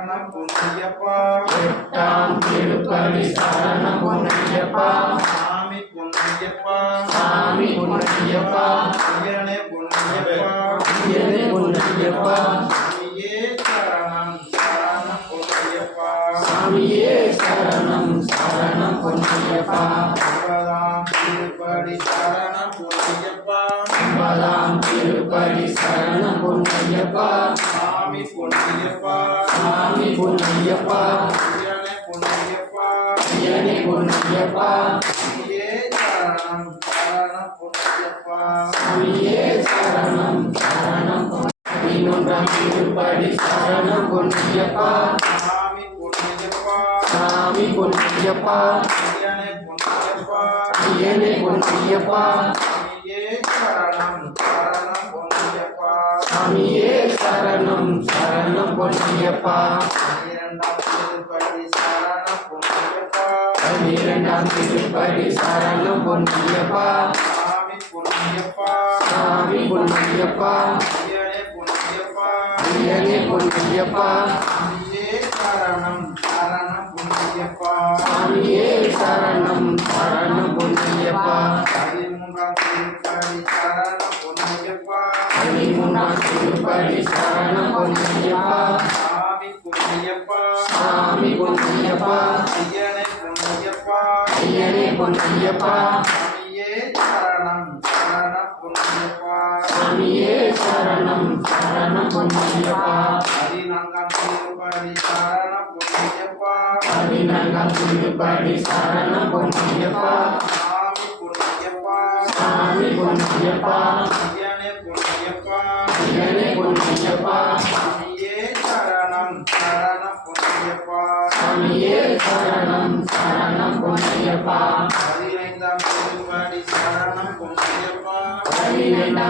பொன்னையப்பா எட்டாம் திருப்பதி சரணம் பொன்னையப்பா சாமி பொன்னையப்பா சாமி பொன்னையப்பா ஐயனே பொன்னையப்பா ஐயனே பொன்னையப்பா சாமியே சரணம் சரணம் பொன்னையப்பா சாமியே சரணம் சரணம் பொன்னையப்பா ஒன்பதாம் திருப்படி சரணம் பொன்னையப்பா ஒன்பதாம் திருப்பதி சரணம் பொன்னையப்பா சாமி பொன்னையப்பா சாமி பொன்னையப்பா ஐயனே பொன்னையப்பா ஐயனே பொன்னையப்பா சாமியே சரணம் சரணம் பொன்னையப்பா சாமியே சரணம் சரணம் பதினொன்றாம் திருப்படி சரணம் பொன்னையப்பா சாமி பொன்னையப்பா சாமி பொன்னையப்பா ஐயனே பொன்னையப்பா ஐயனே பொன்னையப்பா சாமியே சரணம் சரணம் பொன்னையப்பா சாமியே சரணம் சரணம் பொன்னையப்பா பன்னிரண்டாம் திருப்படி சரணம் பொன்னையப்பா பன்னிரண்டாம் திருப்படி சரணம் பொன்னையப்பா சாமி பொன்னையப்பா சாமி பொன்னையப்பா ஐயனே பொன்னையப்பா ஐயனே பொன்னையப்பா சாமியே சரணம் சரணம் பொன்னையப்பா சாமியே சரணம் சரணம் பொன்னையப்பா பதிமூன்றாம் திருப்படி சரணம் பொன்னையப்பா பதிமூன்றாம் திருப்படி சரணம் பொன்னையப்பா சாமி பொன்னையப்பா சாமி பொன்னையப்பா ஐயனே பொன்னையப்பா ஐயனே பொன்னையப்பா சாமியே சரணம் சரணம் பொன்னையப்பா சாமியே சரணம் சரணம் பொன்னையப்பா பதினான்காம் திருப்படி சரணம் பொன்னையப்பா பதினான்காம் திருப்படி சரணம் பொன்னையப்பா சாமி பொன்னையப்பா சாமி பொன்னையப்பா ஐயனே பொன்னையப்பா ஐயனே பொன்னையப்பா சாமியே சரணம் சரணம் பொன்னையப்பா சாமியே சரணம் சரணம் பொன்னையப்பா பதினைந்தாம் திருப்படி சரணம் பொன்னையப்பா பதினெட்டாம்